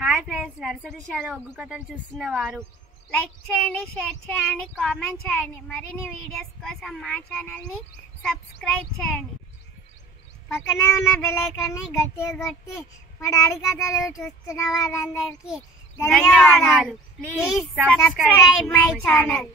Hi friends, nursery shallow ఒగ్గు కథలు చూస్తున్నవారు like చేయండి, share చేయండి, కామెంట్ చేయండి. మరిన్ని వీడియోస్ కోసం మా ఛానల్ని సబ్స్క్రైబ్ చేయండి. పక్కనే ఉన్న బెల్ ఐకాన్ని గట్టిగా కొట్టి మా డాడీ కథలు చూస్తున్న వారందరికీ ధన్యవాదాలు. Please subscribe my channel.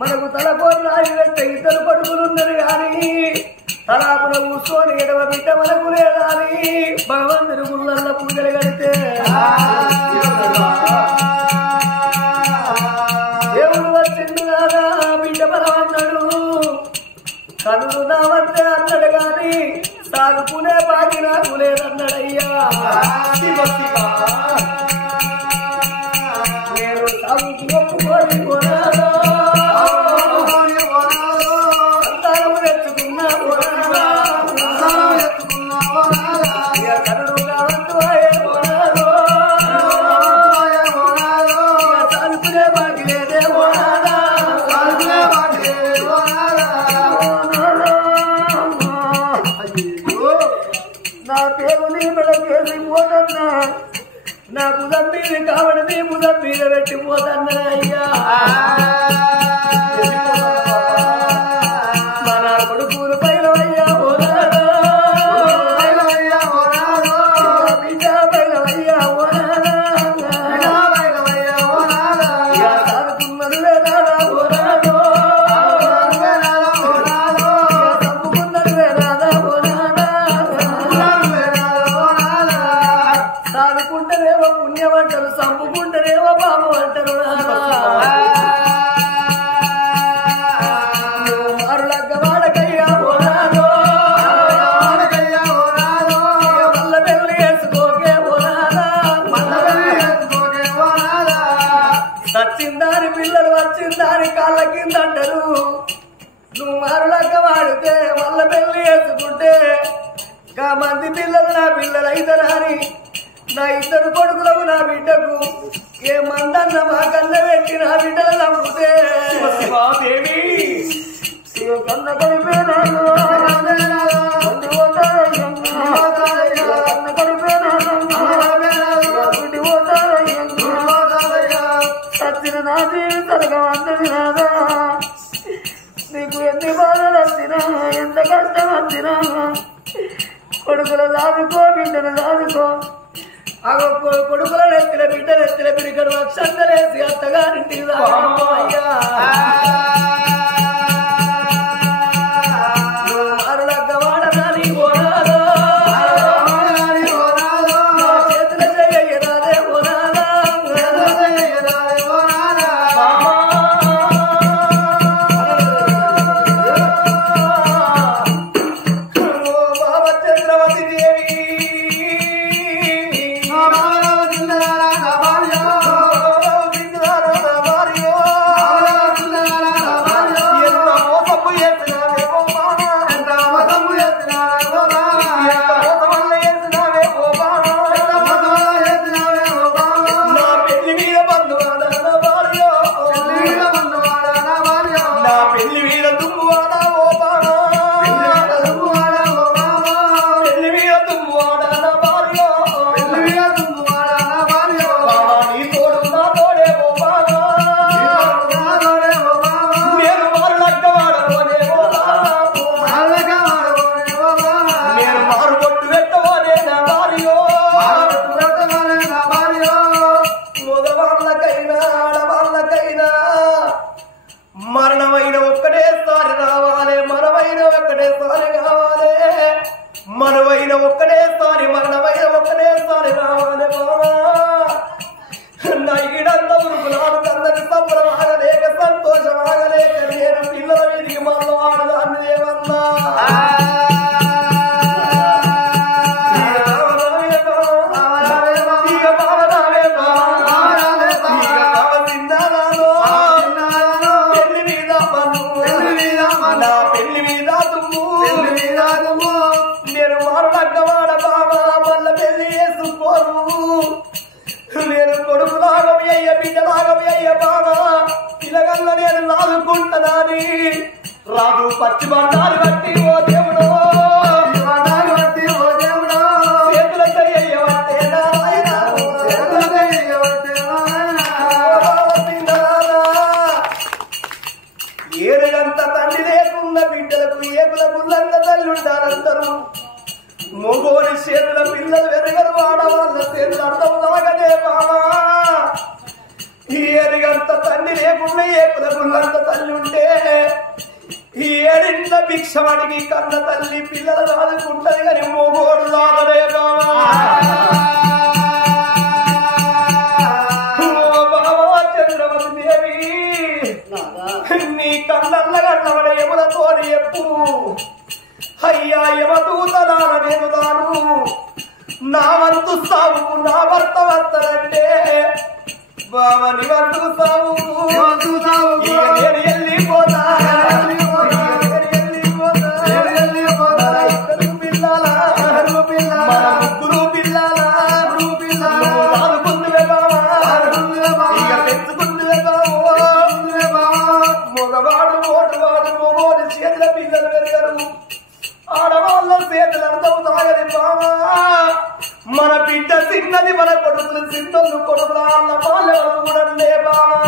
మనకు తలకోరాయినట్టు ఇద్దరు కొడుకులున్నారు గాని తలాపున కూర్చొని ఎడవ బిడ్డ మనకు లేదని భగవంతుని గుళ్ళల్ల పూజలు కడితే దేవుడు వచ్చిండు కాదా బిడ్డ బలమన్నాడు. కనులు నా వద్దే అన్నాడు గాని సాగుకునే బాగి నాకు లేదన్నాడయ్యా. నేను సాగుకు ఒప్పుకొని కొనాలా నా పేరు నీ మెడకేసి పోతన్నా, నా బుధం మీద కావడి నీ బుధం మీద పెట్టిపోతన్నా అయ్యా. మన కొడుకులు పైన అయ్యా పోనాడా, బిడ్డ పైన అయ్యా పోనాడా, సాగుతున్నది వేరాడా పోనాడో, తప్పుకున్నది వేరాడా పోనాడా. సాగుకుంటేనేమో పుణ్యం అంటారు, చంపుకుంటేనేమో పాపం అంటారు. మరులగ్గ వాడకయ్యా పోనాడో, మల్ల పెళ్లి వేసుకోకే పోనాడా. సచ్చిందాని పిల్లలు వచ్చిందాని కాళ్ళ కింద అంటారు. నువ్వు మరులగ్గ వాడితే మల్ల పెళ్లి వేసుకుంటే గా మంది పిల్లలు నా పిల్లలు అయితరాని నా ఇద్దరు కొడుకులకు నా బిడ్డకు ఏ మందన్న మా కన్న పెట్టి నా బిడ్డలు నమ్ముతే కన్న కొడిపోయినాను సచ్చిన నా జీవితం అందరి నాదా. నీకు ఎన్ని బాధలు వచ్చినా ఎంత కష్టం వచ్చినా కొడుకులు దాదుకో బిడ్డను దాదుకో. అగో కొడుకుల నెత్తిన బిడ్డలు ఎత్తిన పిడికడు అక్షంతలేసి అత్తగారింటికి అయ్యా. అరులగ్గ వాడదాని పోనాలో, చేతుల చెయ్యరాదే పోనాలా. బాబా చంద్రవతి దేవి నేను కొడుకులాగా అయ్య బిడ్డలాగా అయ్య బాబా ఇలాగల్ల నేను లాదుకుంటున్నాని రాజు పచ్చి బండాలు బట్టి ఓ దేవుడు చేతుల చెయ్యవట్టే ఏడుగంత తండ్రి లేకున్న బిడ్డలకు ఏకుల గుళ్ళంత తల్లి ఉంటారందరూ మొగోని చేతుల పిల్లలు వెరగరు ఆడవాళ్ళ చేతులు అర్థం కాగనే బావా ఈ ఏడుగంత తండ్రి లేకుండా ఏకుల గుళ్ళంత తల్లి ఉంటే ఈ ఏడింట్ల భిక్షమడికి కన్న తల్లి పిల్లలు రాదుకుంటది కానీ మొగోడు రాదనే బావా చంద్రవతి దేవి నీ కళ్ళల్ల కన్నవడ ఎములతో ఎప్పు అయ్యా యమదూతనాల నేను దాను నా వంతు సాగుకు నా భర్త వస్తానంటే బావని వంతు సాగుకు నేను వెళ్ళిపోతా ముగ్గురు పిల్లలా తెచ్చుకుంటే మగవాడు ఓటువాడు మొగోడు చేతుల పిల్లలు పెరిగారు ఆడవాళ్ళ చేతులు అర్థం తాగని బావా మన బిడ్డ చిన్నది మన కొడుకులు చిన్నలు కొడుకులు అన్న పాలెవరు చూడండి బావా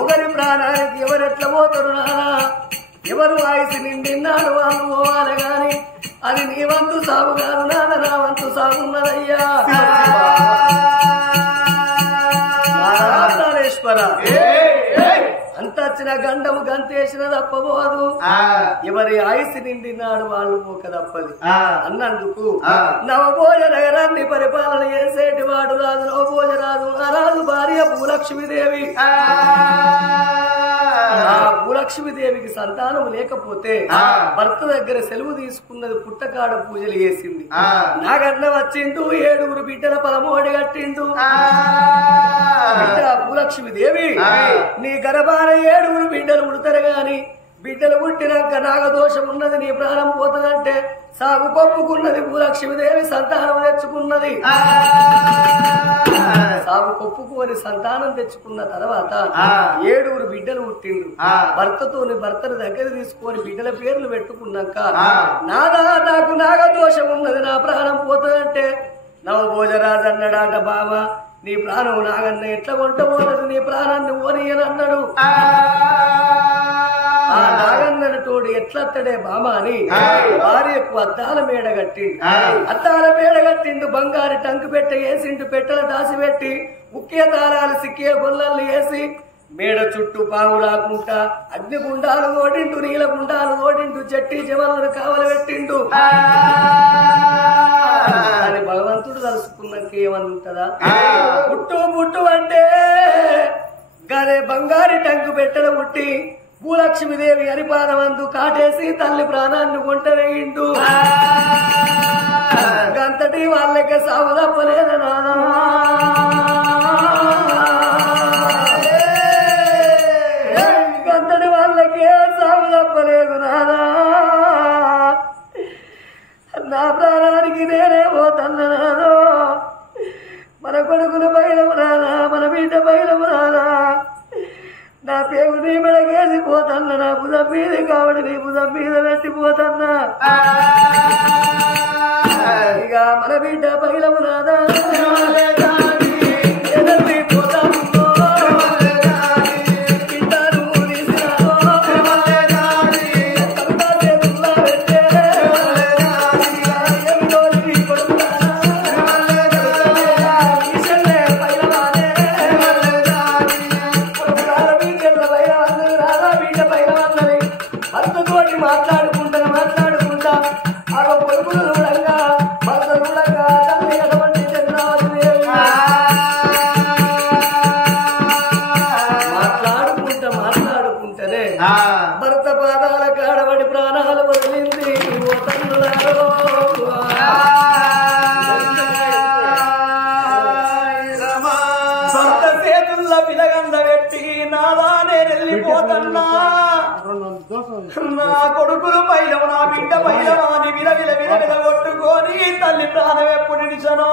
ఒకరి ప్రాణానికి ఎవరెట్లా పోతారు నానా ఎవరు ఆయుసి నిండిన్నాడు వాళ్ళు పోవాలి గాని అది నీ వంతు సాగు కాదు నాన్న నా వంతు సాగున్నదయ్యా అంత వచ్చిన గండము గంతేసిన తప్పబోదు ఎవరి ఆయుసి నిండినాడు వాళ్ళు పోక తప్పది అన్నందుకు నవభోజ నగరాన్ని పరిపాలన చేసేటి వాడు రాదు నవభోజ రాదు ఆ రాజు భార్య భూలక్ష్మీదేవి భూలక్ష్మీదేవికి సంతానం లేకపోతే భర్త దగ్గర సెలవు తీసుకున్నది పుట్టకాడ పూజలు చేసింది నాగన్న వచ్చిండు 7 బిడ్డల 13 కట్టిండు భూలక్ష్మీదేవి నీ గర్భాన 7 బిడ్డలు పుడతారు గాని బిడ్డలు పుట్టినాక నాగదోషం ఉన్నది నీ ప్రాణం పోతుందంటే సాగు కొప్పుకున్నది భూలక్ష్మీదేవి సంతానం తెచ్చుకున్నది సాగు కొప్పుకొని సంతానం తెచ్చుకున్న తర్వాత 7 బిడ్డలు పుట్టిండు భర్తను దగ్గర తీసుకొని బిడ్డల పేర్లు పెట్టుకున్నాక నాదా నాకు నాగదోషం ఉన్నది నా ప్రాణం పోతుందంటే నవభోజరాజు అన్నాడాట బాబా నీ ప్రాణం నాగన్న ఎట్లా కొంటబోలేదు నీ ప్రాణాన్ని ఓనియని అన్నాడు ఆ నాగన్నని తోడు ఎట్లత్తడే బామ అని భార్యకు అద్దాల మేడ కట్టిండు బంగారు టంకు పెట్ట వేసిండు పెట్టెల దాసిపెట్టి ముఖ్య తారాలు సిక్కే గొల్లలు వేసి మేడ చుట్టూ పాము రాకుంటా అగ్నిగుండాలు తోడిండు నీల గుండాలు తోడిండు చెట్టి జమలను కావలి పెట్టిండు అని భగవంతుడు తలుసుకున్నాక ఏమనుంటదా పుట్టు అంటే గదే బంగారు టంకు పెట్టెల పుట్టి భూలక్ష్మీదేవి హరిపాదమందు కాటేసి తల్లి ప్రాణాన్ని గుంట వేయిండు గంతటి వాళ్ళకి సాగు తప్పలేదనా గంతటి వాళ్ళకే సాగు తప్పలేదు నాదా నా ప్రాణానికి నేనే పోతన్నాను మన కొడుకులు బయలము రాదా మన బిడ్డ బయలము రాదా నా పేగు నీ మెడకేసి పోతన్నా నా భుజం మీద కాబట్టి నీ భుజం మీద పెట్టిపోతన్నా ఇక మన బిడ్డ బయలము రాదా మాట్లాడుకుంటా పొలుపులు చూడంగా భర్త చూడంగా తల్లి అటువంటి చంద్రావతి దేవి మాట్లాడుకుంటేనే భర్త పాదాల కాడబడి ప్రాణాలు వదిలింది ఓ తల్లులారో భర్త చేతుల్లో పిలగంద పెట్టి నాదానే వెళ్ళిపోతన్నా నా కొడుకులు పైలవ నా బిడ్డ పైలవా అని విల కొట్టుకొని తల్లి ప్రాణం ఎప్పుడు నిలిచను